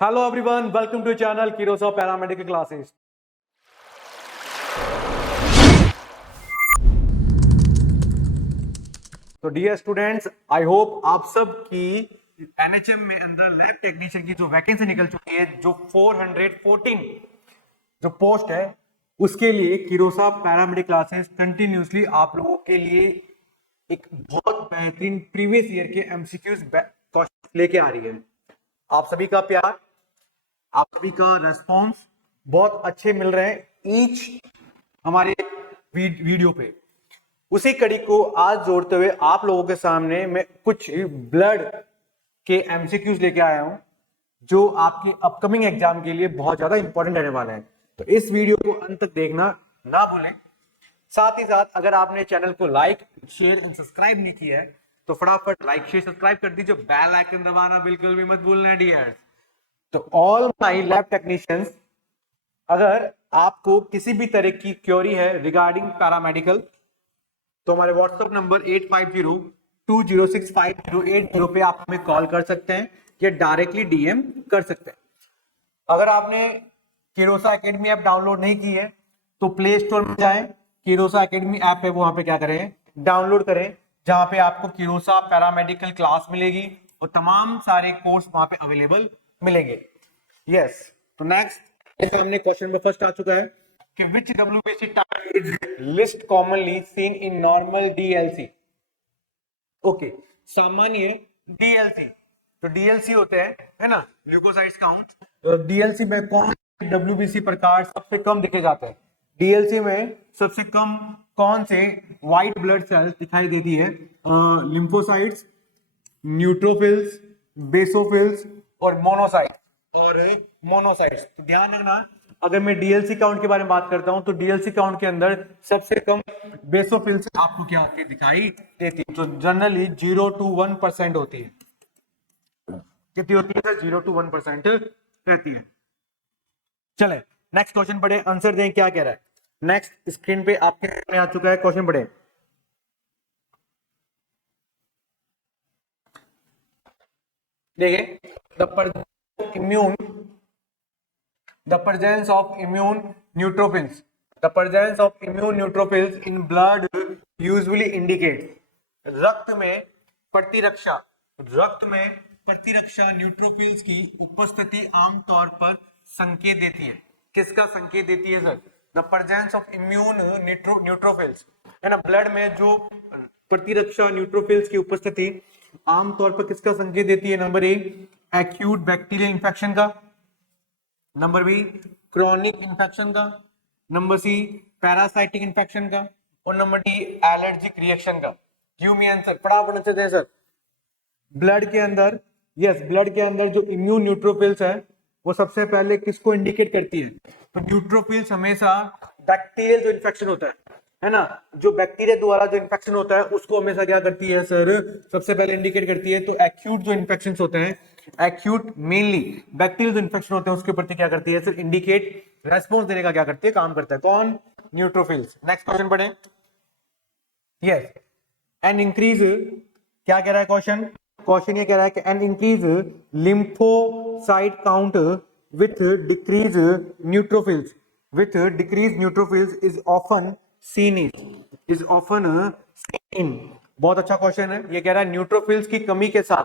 Hello everyone, welcome to channel Kirosa Paramedical Classes. तो dear students, I hope आप सब की एनएचएम में अंदर लैब टेक्नीशियन की जो वैकेंसी निकल चुकी है, जो 414 जो पोस्ट है, उसके लिए किरोसा पैरामेडिक क्लासेस कंटिन्यूसली आप लोगों के लिए एक बहुत बेहतरीन प्रीवियस ईयर के एमसीक्यूज क्वेश्चन लेके आ रही है। आप सभी का प्यार, आप सभी का रेस्पॉन्स बहुत अच्छे मिल रहे हैं ईच हमारे वीडियो पे। उसी कड़ी को आज जोड़ते हुए आप लोगों के सामने मैं कुछ ब्लड के एमसीक्यूज लेके आया हूं, जो आपके अपकमिंग एग्जाम के लिए बहुत ज्यादा इंपॉर्टेंट रहने वाले हैं। तो इस वीडियो को अंत तक देखना ना भूलें। साथ ही साथ अगर आपने चैनल को लाइक, शेयर एंड सब्सक्राइब नहीं किया है तो फटाफट लाइक, शेयर, सब्सक्राइब कर दीजिए। बेल आइकन दबाना बिल्कुल भी मत भूलना डियर। तो ऑल माई लैब टेक्नीशियंस, अगर आपको किसी भी तरह की क्वेरी है रिगार्डिंग पैरामेडिकल तो हमारे व्हाट्सएप नंबर 8502065080 पे आप हमें कॉल कर सकते हैं या डायरेक्टली डीएम कर सकते हैं। अगर आपने किरोसा एकेडमी ऐप डाउनलोड नहीं की है तो प्ले स्टोर में जाएं, किरोसा एकेडमी ऐप है, वहां पे क्या करें, डाउनलोड करें, जहां पे आपको किरोसा पैरामेडिकल क्लास मिलेगी और तमाम सारे कोर्स वहां पे अवेलेबल मिलेंगे। यस, तो नेक्स्ट हमने क्वेश्चन नंबर फर्स्ट आ चुका है कि which WBC type is least commonly seen in normal DLC? Okay, सामान्य डीएलसी। तो डीएलसी होते हैं, है ना, ल्यूकोसाइट्स काउंट। तो डीएलसी में कौन डब्ल्यूबीसी प्रकार सबसे कम देखे जाते हैं? डीएलसी में सबसे कम कौन से व्हाइट ब्लड सेल्स दिखाई देती है? लिम्फोसाइट्स, न्यूट्रोफिल्स, बेसोफिल्स और मोनोसाइट्स। तो ध्यान रखना, अगर मैं डीएलसी काउंट के बारे में बात करता हूं तो डीएलसी काउंट के अंदर सबसे कम बेसोफिल्स आपको क्या होती है, दिखाई देती है। तो जनरली 0 to 1% होती है। कितनी होती है सर? 0 to 1% रहती है। चले नेक्स्ट क्वेश्चन पढ़े, आंसर दें क्या कह रहा है। नेक्स्ट स्क्रीन पे आपके सामने आ चुका है, क्वेश्चन पढ़े। देखिए, the presence of immune neutrophils in blood usually indicates रक्त में प्रतिरक्षा न्यूट्रोफिल्स की उपस्थिति आमतौर पर संकेत देती है। किसका संकेत देती है sir? The presence of immune neutrophils, है ना, ब्लड में जो प्रतिरक्षा न्यूट्रोफिल्स की उपस्थिति आमतौर पर किसका संकेत देती है? नंबर ए, एक्यूट बैक्टीरियल इंफेक्शन का। नंबर बी, क्रॉनिक इंफेक्शन का। नंबर सी, पैरासाइटिक इंफेक्शन का। और नंबर डी, एलर्जिक रिएक्शन का। गिव मी आंसर, फटाफट आंसर दें सर। ब्लड के अंदर, यस, ब्लड के अंदर जो इम्यून न्यूट्रोफिल्स है वो सबसे पहले किसको इंडिकेट करती है? तो न्यूट्रोफिल्स हमेशा बैक्टीरियल जो इन्फेक्शन होता है ना, जो बैक्टीरिया द्वारा जो इन्फेक्शन होता है उसको हमेशा क्या करती है सर? सबसे पहले इंडिकेट करती है। तो एक्यूट जो इन्फेक्शन होते हैं, एक्यूट मेनली बैक्टीरियल जो इन्फेक्शन होते हैं उसके प्रति क्या करती है सर? इंडिकेट, रेस्पॉन्स देने का क्या करती है, काम करता है। कौन? न्यूट्रोफिल्स। नेक्स्ट क्वेश्चन पढ़े। यस, एंड इंक्रीज, क्या कह रहा है क्वेश्चन? क्वेश्चन ये कह रहा है कि and increase lymphocyte count with decrease neutrophils is often seen बहुत अच्छा क्वेश्चन है। ये कह रहा है न्यूट्रोफिल्स की कमी के साथ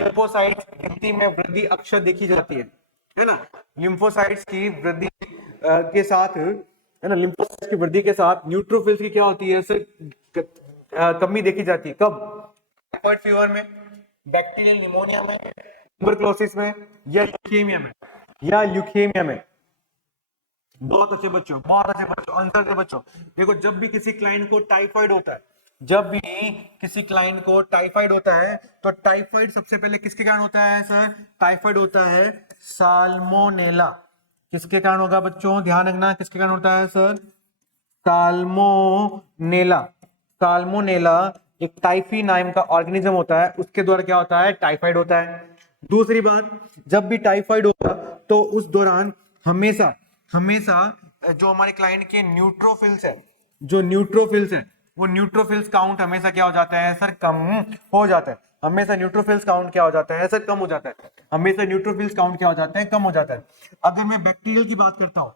लिम्फोसाइट्स गिनती में वृद्धि अक्सर देखी जाती है ना। लिम्फोसाइट्स की वृद्धि के साथ, है ना, लिम्फोसाइट्स की वृद्धि के साथ न्यूट्रोफिल्स की क्या होती है सर? कमी देखी जाती है। कब? टाइफाइड फीवर में, बैक्टीरियल निमोनिया में, ट्यूबरक्लोसिस में, या ल्यूकेमिया में। बहुत अच्छे बच्चों, आंसर दे बच्चों। देखो, जब भी किसी क्लाइंट को टाइफाइड होता है तो टाइफाइड सबसे पहले किसके कारण होता है सर? टाइफाइड होता है साल्मोनेला। किसके कारण होगा बच्चों? ध्यान रखना, किसके कारण होता है सर? साल्मोनेला एक टाइफी नाम का ऑर्गेनिज्म होता है, उसके द्वारा क्या होता है? टाइफाइड होता है। दूसरी बात, जब भी टाइफाइड होगा तो उस दौरान हमेशा जो हमारे क्लाइंट के न्यूट्रोफिल्स है वो न्यूट्रोफिल्स काउंट हमेशा क्या हो जाता है सर? कम हो जाता है। हमेशा न्यूट्रोफिल्स काउंट क्या हो जाता है सर, कम हो जाता है। हमेशा न्यूट्रोफिल्स काउंट क्या हो जाते हैं, कम हो जाता है। अगर मैं बैक्टीरियल की बात करता हूं,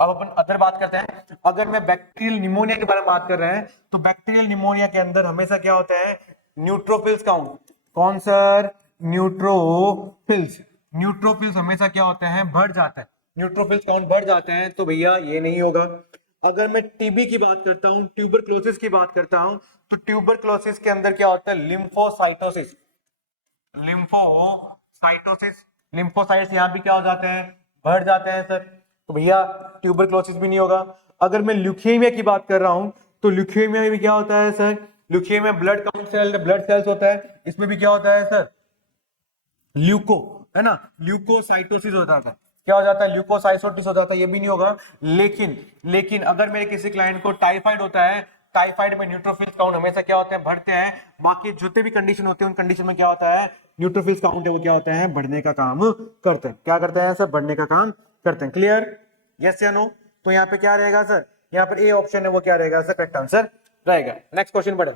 अब अपन अदर बात करते हैं। अगर मैं बैक्टीरियल निमोनिया के बारे में बात कर रहे हैं, तो बैक्टीरियल निमोनिया के अंदर हमेशा क्या होता है, न्यूट्रोफिल्स काउंट। कौन सर, न्यूट्रोफिल्स। न्यूट्रोफिल्स हमेशा क्या होते हैं, बढ़ जाता है, न्यूट्रोफिल्स काउंट बढ़ जाते हैं, तो भैया ये नहीं होगा। अगर मैं टीबी की बात करता हूं, ट्यूबरक्लोसिस की बात करता हूं, तो ट्यूबरक्लोसिस के अंदर क्या होता है, लिम्फोसाइटोसिस। लिम्फोसाइटोसिस, लिम्फोसाइट्स यहाँ भी क्या हो जाते हैं, बढ़ जाते हैं सर, तो भैया ट्यूबरक्लोसिस भी नहीं होगा। अगर मैं ल्यूकेमिया की बात कर रहा हूं, तो ल्यूकेमिया में भी क्या होता है sir, leukaemia blood count cell, blood cells होता है, इसमें भी क्या होता है सर, ल्यूको, है ना, ल्यूकोसाइटोसिस हो जाता है। क्या हो जाता है, ल्यूकोसाइटोसिस हो जाता है, ये भी नहीं होगा। लेकिन अगर मेरे किसी क्लाइंट को टाइफाइड होता है, टाइफाइड में न्यूट्रोफिल्स काउंट हमेशा क्या होते हैं, बढ़ते हैं। बाकी जितने भी कंडीशन होते हैं, उन कंडीशन में क्या होता है, न्यूट्रोफिल्स काउंट है वो क्या होता है, बढ़ने का काम करते हैं। क्या करते हैं सर, बढ़ने का काम करते हैं। क्लियर, यस या नो? तो यहाँ पे क्या रहेगा सर, यहाँ पर ए ऑप्शन है वो क्या रहेगा सर, करेक्ट आंसर रहेगा। नेक्स्ट क्वेश्चन बढ़े।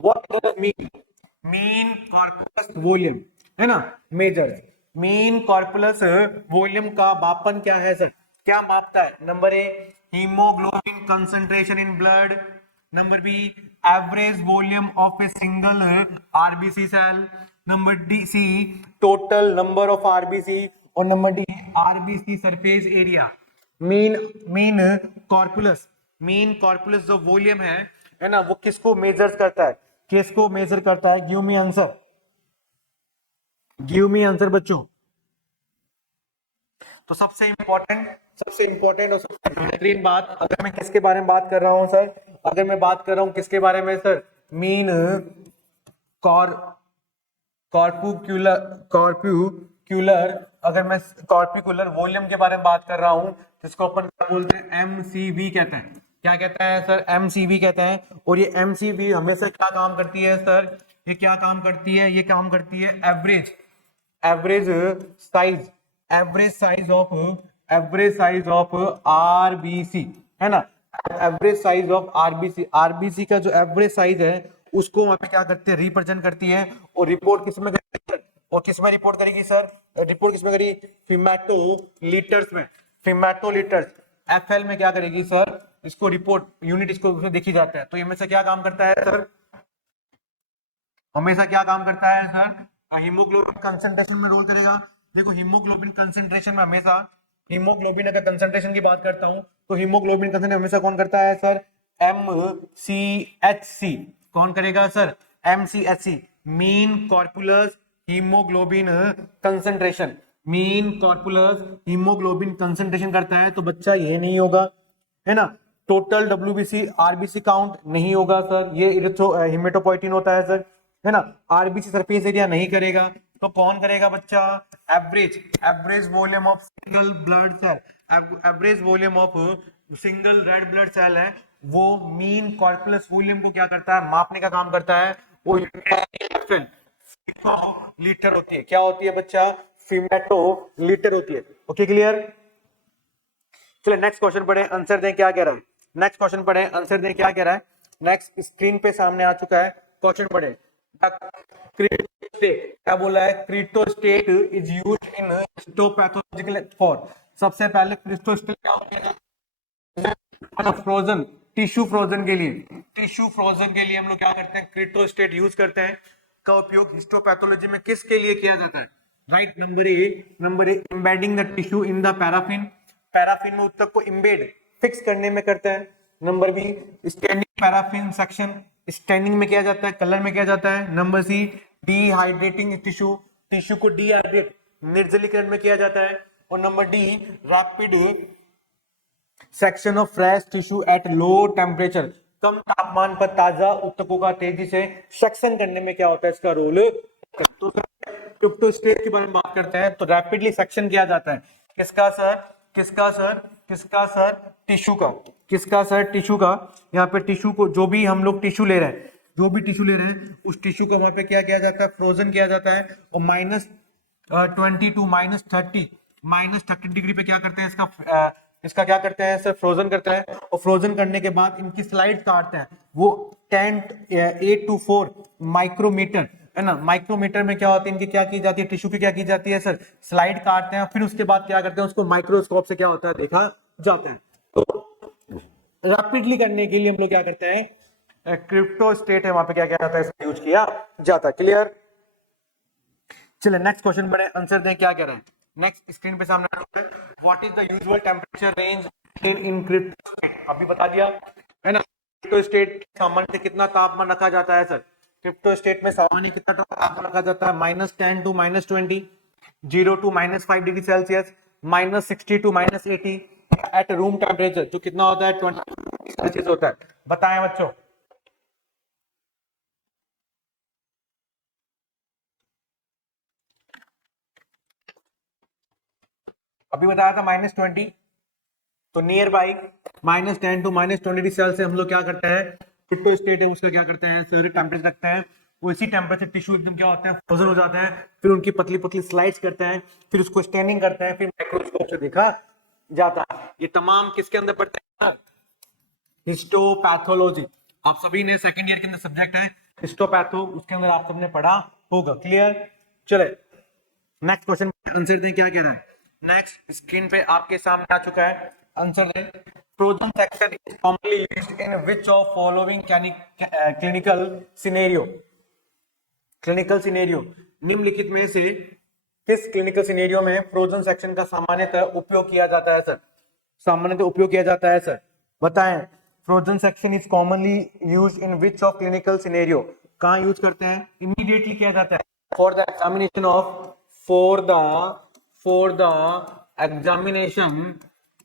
व्हाट मीन कॉर्पस वॉल्यूम, है ना, मेजर मीन कॉर्पुलस वॉल्यूम का मापन क्या है सर, क्या मापता है? Number A, haemoglobin concentration in blood. Number B, average volume of a single RBC cell. Number D C, total number of RBC. और number D, RBC surface area. Mean mean corpuscular, mean corpuscular जो volume है ना, वो किसको major करता है, किसको major करता है? Give me answer, give me answer बच्चों। तो सबसे इंपॉर्टेंट और सबसे बेहतरीन बात, अगर मैं किसके बारे में बात कर रहा हूं सर, अगर मैं बात कर रहा हूं किसके बारे में सर, मीन कॉर्पुक्यूलर, अगर मैं कॉर्पिकुलर वॉल्यूम के बारे में बात कर रहा हूं, जिसको अपन क्या बोलते हैं, एमसीवी कहते हैं। क्या कहते हैं सर, एमसीवी कहते हैं। और ये एमसीवी हमेशा क्या काम करती है सर, ये क्या काम करती है, ये काम करती है average average size average size of RBC, है ना, average size of RBC. RBC का जो एवरेज साइज है उसको वहां पे क्या करते हैं, रिप्रेजेंट करती है। और रिपोर्ट किसमें करेगी, और किसमें रिपोर्ट करेगी सर, रिपोर्ट किसमें करेगी, फीमेटोलीटर्स में, फीमेटोलीटर्स। एफएल में क्या करेगी सर, इसको रिपोर्ट यूनिट इसको देखी जाता है। तो ये में से क्या काम करता है सर, हमेशा क्या काम करता है सर, हीमोग्लोबिन कंसंट्रेशन में रोल करेगा। देखो हीमोग्लोबिन कंसंट्रेशन में हमेशा, हीमोग्लोबिन अगर कंसंट्रेशन की बात करता हूं, तो हीमोग्लोबिन कंसंट्रेशन हमेशा कौन करता है सर, एमसीएचसी। कौन करेगा sir, MCHC, mean corpuscular haemoglobin concentration. Mean corpuscular haemoglobin concentration करता है, तो बच्चा ये नहीं होगा, है ना। टोटल डब्ल्यूबीसी आरबीसी काउंट नहीं होगा सर, ये हिमेटोपोइटिन होता है सर, है ना। आरबीसी सरफेस एरिया नहीं करेगा, तो कौन करेगा बच्चा, average volume of single blood cell, average volume of single red blood cell है वो मीन कॉर्पुलस वॉल्यूम को क्या करता है, मापने का काम करता है। वो लीटर होती है, क्या होती है बच्चा, फीमेटोलीटर होती है। ओके क्लियर, चलिए नेक्स्ट क्वेश्चन पढ़े, आंसर दें क्या कह रहा है। नेक्स्ट क्वेश्चन पढ़े, आंसर दें क्या कह रहा है। नेक्स्ट स्क्रीन पे सामने आ चुका है क्वेश्चन पढ़े। क्या बोला है, cryostat is used in histopathological for. सबसे पहले क्रिप्टोस्टेट क्या होता है, फ्रोजन टिश्यू, फ्रोजन के लिए हम लोग क्या करते हैं, क्रिप्टोस्टेट यूज करते हैं। का उपयोग हिस्टोपैथोलॉजी में किसके लिए किया जाता है, right. Number A, embedding the tissue in the paraffin, paraffin में उत्तक को इम्बेड फिक्स करने में करते हैं। Number B, staining paraffin section, staining में किया जाता है, कलर में किया जाता है। Number C, dehydrating tissue, tissue को डिहाइड्रेट निर्जलीकरण में किया जाता है। और number D, rapid section of fresh tissue at low temperature, कम तापमान पर ताजा उत्तकों का तेजी से सेक्शन करने में क्या होता है, इसका रोल। तो क्रिप्टोस्टेट के बारे में बात करते हैं, तो रैपिडली सेक्शन किया जाता है किसका सर, टिश्यू का, किसका सर, टिश्यू का। यहाँ पे टिश्यू को, जो भी हम लोग टिश्यू ले रहे हैं, उस टिश्यू को वहां पे क्या किया जाता है, फ्रोजन किया जाता है। और -20 टू -30 डिग्री पे क्या करते हैं, इसका इसका क्या करते हैं सर, फ्रोजन करते हैं, और फ्रोजन करने के बाद इनकी स्लाइड काटते हैं, वो 8 to 4 माइक्रोमीटर है ना। माइक्रोमीटर में क्या होता है, इनकी क्या की जाती है, टिश्यू की क्या की जाती है सर, स्लाइड काटते हैं, फिर उसके बाद क्या करते हैं, उसको माइक्रोस्कोप से क्या होता है देखा जाता है। तो रैपिडली करने के लिए हम लोग क्या करते हैं, क्रिप्टो स्टेट है वहां पे क्या क्या जाता है, इसका यूज किया जाता है। क्लियर। चलिए नेक्स्ट क्वेश्चन बड़े आंसर दें, क्या कह रहे हैं। नेक्स्ट स्क्रीन पे सामने what is the usual temperature range in crypto state, अभी बता दिया है ना। क्रिप्टो स्टेट सामान्य कितना तापमान रखा जाता है सर, क्रिप्टो स्टेट में सामान्य कितना तापमान रखा जाता है, -10 to -20, 0 to -5 degree Celsius, -60 to -80 at room temperature, जो कितना होता है 20 सेल्सियस होता है। बताएं बच्चों। अभी बताया था -20, तो near by -10 to -20 degree Celsius से हम लोग क्या करते हैं, क्रिप्टो स्टेट है उसका क्या करते हैं, टेम्परेचर रखते हैं। वो इसी टेम्परेचर टिश्यू एकदम क्या होते हैं, फ्रोजन हो जाते हैं, फिर उनकी पतली पतली स्लाइड्स करते हैं, फिर उसको स्कैनिंग करते हैं, फिर माइक्रोस्कोप से देखा जाता है। ये तमाम किसके अंदर पड़ते हैं, हिस्टोपैथोलॉजी। आप सभी ने सेकंड ईयर के अंदर सब्जेक्ट है हिस्टोपैथो, उसके अंदर आप सबने पढ़ा होगा। क्लियर। चले नेक्स्ट क्वेश्चन आंसर दें, क्या कह रहा है। नेक्स्ट स्क्रीन पे आपके सामने आ चुका है, आंसर दें। Frozen section is commonly used in which of following clinical scenario, clinical scenario निम्नलिखित में से किस क्लिनिकल सिनेरियो में फ्रोजन सेक्शन का सामान्यतः उपयोग किया जाता है सर, सामान्यतः उपयोग किया जाता है सर, बताएं। Frozen section is commonly use in which of clinical scenario, कहां यूज करते हैं, इमीडिएटली किया जाता है for the examination of, for the examination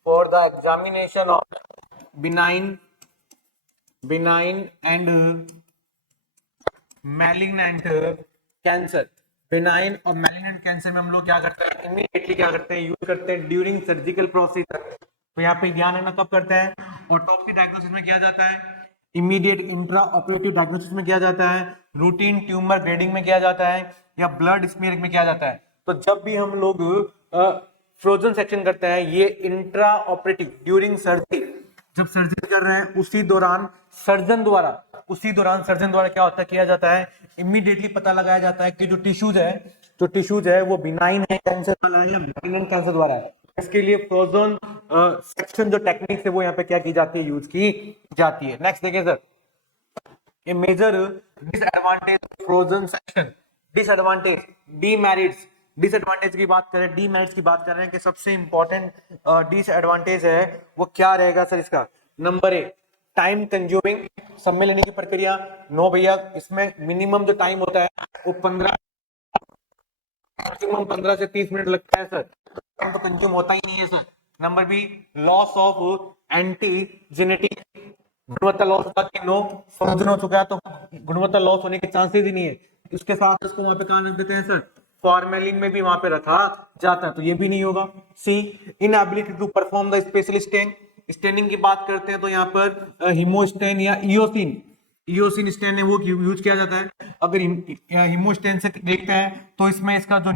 for the examination of benign and malignant cancer. Benign और मैलिग्नेंट कैंसर में हम लोग क्या करते हैं, इमीडिएटली क्या करते हैं, यूज करते हैं ड्यूरिंग सर्जिकल प्रोसीजर। तो यहाँ पे ध्यान रखना कब करते हैं, ऑटोप्सी डायग्नोसिस में किया जाता है, इमीडिएट इंट्रा ऑपरेटिव डायग्नोसिस में किया जाता है, रूटीन ट्यूमर ग्रेडिंग में किया जाता है, या ब्लड स्मीयर में किया जाता है। तो जब भी हम लोग फ्रोजन सेक्शन करते हैं, ये इंट्रा ऑपरेटिव ड्यूरिंग सर्जरी, जब सर्जरी कर रहे हैं उसी दौरान सर्जन द्वारा क्या होता है, किया जाता है, इमीडिएटली पता लगाया जाता है कि जो टिश्यूज है वो बिनाइन है कैंसर वाला है या मैलिग्नेंट कैंसर द्वारा है। इसके लिए फ्रोजन सेक्शन जो टेक्निक्स है वो यहाँ पे क्या की जाती है, यूज की जाती है। नेक्स्ट देखिए sir, a major disadvantage frozen section, disadvantage, demerits, disadvantage की बात करें, डीमेरिट्स की बात कर रहे हैं कि सबसे इंपॉर्टेंट डिसएडवांटेज है वो क्या रहेगा सर इसका। नंबर 1 टाइम कंज्यूमिंग, सब में लेने की प्रक्रिया, नो भैया, इसमें मिनिमम जो टाइम होता है वो 15 से 30 मिनट लगता है सर, टाइम तो कंज्यूम होता ही नहीं है sir. Number B loss of antigenetic, गुणवत्ता लॉस होता है, नो फ्रोजन हो चुका है तो गुणवत्ता लॉस होने के चांसेस ही नहीं है। उसके साथ उसको वहां पे कहां रख देते हैं सर, फॉर्मेलिन में भी वहां पे रखा जाता है, तो ये भी नहीं होगा। C inability to perform the special stain, staining की बात करते हैं तो यहाँ पर हीमोस्टेन या इयोसिन स्टेन है वो यूज किया जाता है। अगर हीमोस्टेन से देखते हैं तो इसमें इसका जो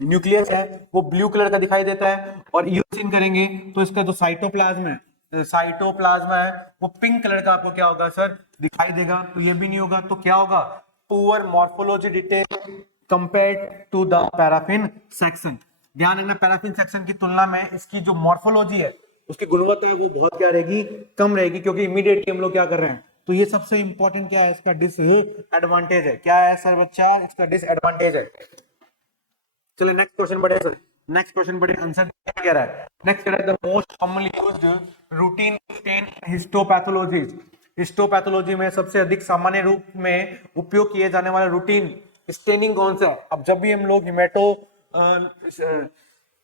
न्यूक्लियस है वो ब्लू कलर का दिखाई देता है, और इयोसिन करेंगे तो इसका जो साइटोप्लाज्मा है वो पिंक कलर का आपको क्या होगा सर, दिखाई देगा। तो ये भी नहीं होगा, तो क्या होगा, poor morphology detail compared to the paraffin section. ध्यान रखना, पैराफिन सेक्शन की तुलना में इसकी जो मॉर्फोलॉजी है उसकी गुणवत्ता है वो बहुत क्या रहेगी, कम रहेगी, क्योंकि इमीडिएटली हम लोग क्या कर रहे हैं। तो ये सबसे इंपॉर्टेंट क्या है, इसका डिसएडवांटेज है। क्या है सर बच्चा, इसका डिसएडवांटेज है। चलिए नेक्स्ट क्वेश्चन बढ़े सर, नेक्स्ट क्वेश्चन बढ़े, आंसर क्या कह रहा है। नेक्स्ट कह रहा है the most commonly used routine stain histopathology, histopathology में सबसे अधिक सामान्य रूप में उपयोग किए जाने वाला रूटीन स्टेनिंग कौन सा है। अब जब भी हम लोग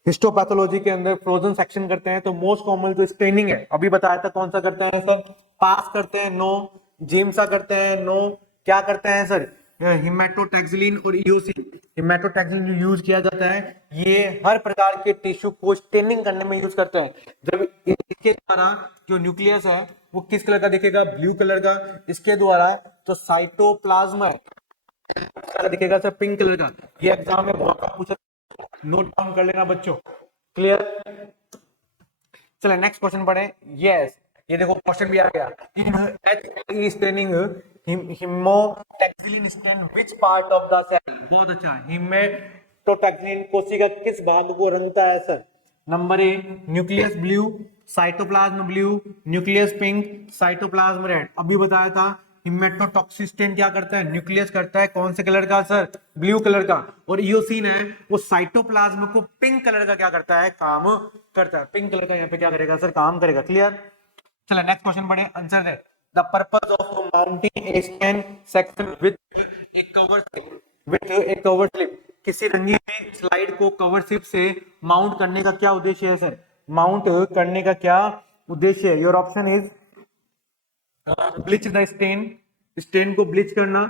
हिस्टोपैथोलॉजी के अंदर फ्रोजन सेक्शन करते हैं तो मोस्ट कॉमन जो स्टेनिंग है, अभी बताया था कौन सा करते हैं सर, पास करते हैं, नो, जिम्सा करते हैं, नो, क्या करते हैं सर, हिमेटोटैक्सिलिन और इयोसिन। हिमेटोटैक्सिलिन यूज किया जाता है, ये हर प्रकार के टिश्यू को स्टेनिंग करने में यूज करते हैं। जब इसके द्वारा जो न्यूक्लियस है वो किस कलर का दिखेगा, ब्लू कलर का, इसके द्वारा जो साइटोप्लाज्म है दिखेगा सर पिंक कलर का। ये एग्जाम में बहुत पूछा, नोट डाउन कर लेना बच्चों। क्लियर? चले नेक्स्ट क्वेश्चन पढ़े। यस, ये देखो क्वेश्चन भी आ गया। In H staining haematoxylin stain which part of the cell. बहुत अच्छा, हिमेटोटैक्सिलिन कोशिका किस भाग को रंगता है sir? Number A nucleus blue, cytoplasm blue, nucleus pink, cytoplasm red. अभी बताया था हिमेटोटॉक्सिस्टेन क्या करता है? न्यूक्लियस करता है कौन से कलर का सर? ब्लू कलर का। और इयोसिन है वो साइटोप्लाज्म को पिंक कलर का क्या करता है? काम करता है। पिंक कलर का यहाँ पे क्या करेगा सर? काम करेगा। क्लियर? चलो नेक्स्ट क्वेश्चन पढ़े, answer they. The purpose of mounting A scan section with A cover slip. किसी रंगीन स्लाइड को कवर स्लिप से माउंट करने का क्या उद्देश्य है सर? माउंट करने का क्या उद्देश्य है? Your option is bleach the stain को ब्लीच करना।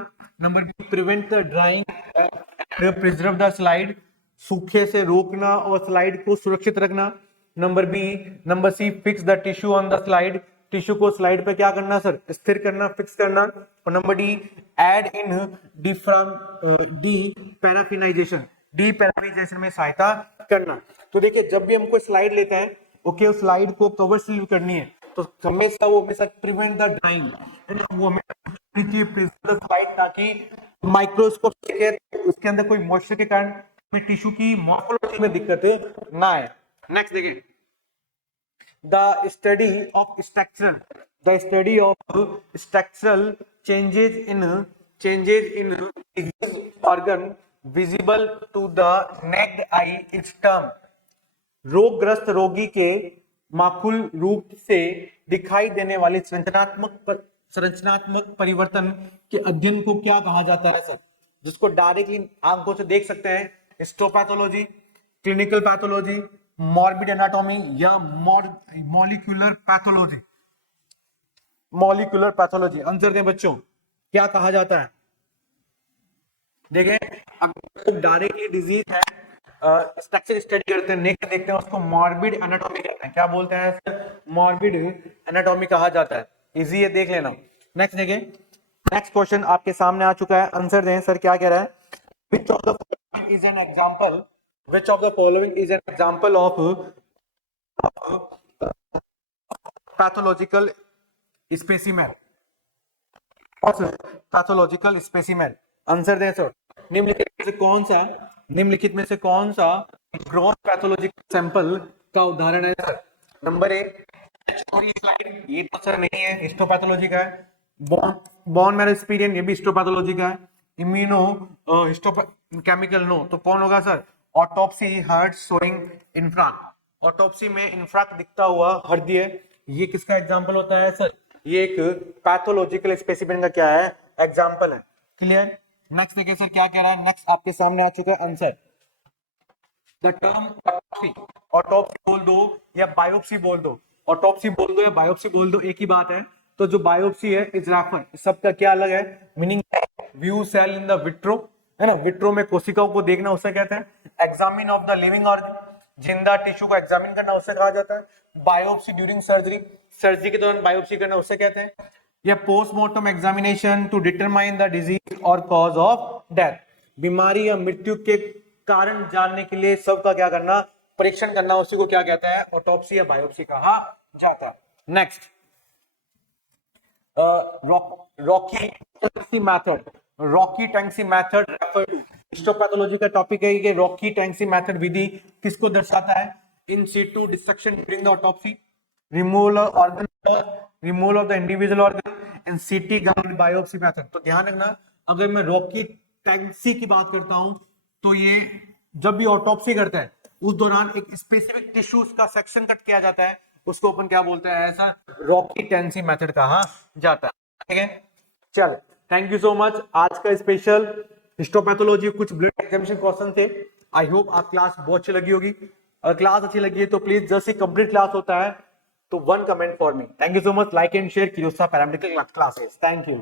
Number B prevent the drying and preserve the slide, सूखे से रोकना और स्लाइड को सुरक्षित रखना। Number C fix the tissue on the slide, tissue को स्लाइड पे क्या करना सर? स्थिर करना, फिक्स करना। और number D aid in paraffinization, deparaffinization में सहायता करना। तो देखिए जब भी हमको स्लाइड लेते हैं, ओके, उस स्लाइड को कवर स्लिप करनी है तो हमेशा प्रिवेंट द ड्राइंग, वो हमें स्लाइड, ताकि माइक्रोस्कोप से उसके अंदर कोई मॉइस्चर के कारण टिश्यू की मॉर्फोलॉजी में दिक्कतें ना आए। नेक्स्ट देखिए, the study of structural changes in organ visible to the naked eye is term. रोगग्रस्त रोगी के माकुल रूप से दिखाई देने वाली संरचनात्मक परिवर्तन के अध्ययन को क्या कहा जाता है सर? जिसको डायरेक्टली आंखों से देख सकते हैं, histopathology, clinical pathology, morbid anatomy या molecular pathology. Molecular pathology answer दें बच्चों, क्या कहा जाता है? देखें, अगर डायरेक्टली डिजीज है, स्ट्रक्चर स्टडी करते हैं, नेक देखते हैं, उसको मॉर्बिड एनाटॉमी कहते हैं। क्या बोलते हैं सर? मॉर्बिड एनाटॉमी कहा जाता है। इजी है, देख लेना। नेक्स्ट देखिए, नेक्स्ट क्वेश्चन आपके सामने आ चुका है, आंसर दें सर क्या कह रहा है? Which of the following is an example? Which of the following is an example of pathological specimen? Pathological specimen. Answer दें सर। निम्नलिखित में से कौन सा ग्रॉस पैथोलॉजिकल सैंपल का उदाहरण है सर? नंबर ए स्लाइड, ये तो सर नहीं है, हिस्टोपैथोलॉजी का है। बोन मैरो एक्सपीरियंस, ये भी हिस्टोपैथोलॉजी का है। इम्यूनो केमिकल, नो, तो कौन होगा sir? Autopsy heart showing infarct, autopsy में इंफ्राक्ट दिखता हुआ हृदय, ये किसका एग्जांपल होता है सर? ये एक पैथोलॉजिकल स्पेसिमेन का क्या है? एग्जांपल है। क्लियर? नेक्स्ट देखिए सर क्या कह रहा है। नेक्स्ट आपके सामने आ चुका है आंसर। द टर्म ऑटोप्सी बोल दो या बायोप्सी बोल दो, ऑटोप्सी बोल दो या बायोप्सी बोल दो, एक ही बात है। तो जो बायोप्सी है इज रेफर, सबका क्या अलग है meaning? View cell in the vitro, है ना, विट्रो में कोशिकाओं को देखना, उसे कहते हैं। Examine of the living organ, जिंदा टिश्यू को एग्जामिन करना, उसे कहा जाता है। बायोप्सी ड्यूरिंग सर्जरी, सर्जरी के दौरान बायोप्सी करना, उसे कहते हैं। या postmortem examination to determine the disease और कॉज ऑफ डेथ, बीमारी या मृत्यु के कारण जानने के लिए सबका क्या करना? परीक्षण करना, उसी को क्या कहता है? ऑटोप्सी या बायोप्सी कहा जाता है। Next, Rokitansky method refer to, histopathology का टॉपिक है कि रॉकी टैंक्सी मेथड विधि किसको दर्शाता है? In situ dissection during the autopsy, removal of the individual organ and CT guided biopsy method. तो ध्यान रखना, अगर मैं रॉकी टैंक्सी की बात करता हूं तो ये जब भी ऑटोप्सी करता है उस दौरान एक स्पेसिफिक टिश्यूज का सेक्शन कट किया जाता है, उसको अपन क्या बोलते हैं? ऐसा रॉकी टैंक्सी मेथड कहा जाता है। ठीक है, चल, थैंक यू सो मच। आज का स्पेशल हिस्टोपैथोलॉजी कुछ ब्लड एग्जामिनेशन क्वेश्चन थे। आई होप आप क्लास बहुत अच्छी लगी होगी। अगर क्लास अच्छी लगी है तो प्लीज जैसे कंप्लीट क्लास होता है तो 1 comment for me. Thank you so much. Like and share कीजिए पैरामेडिकल क्लासेस। Thank you.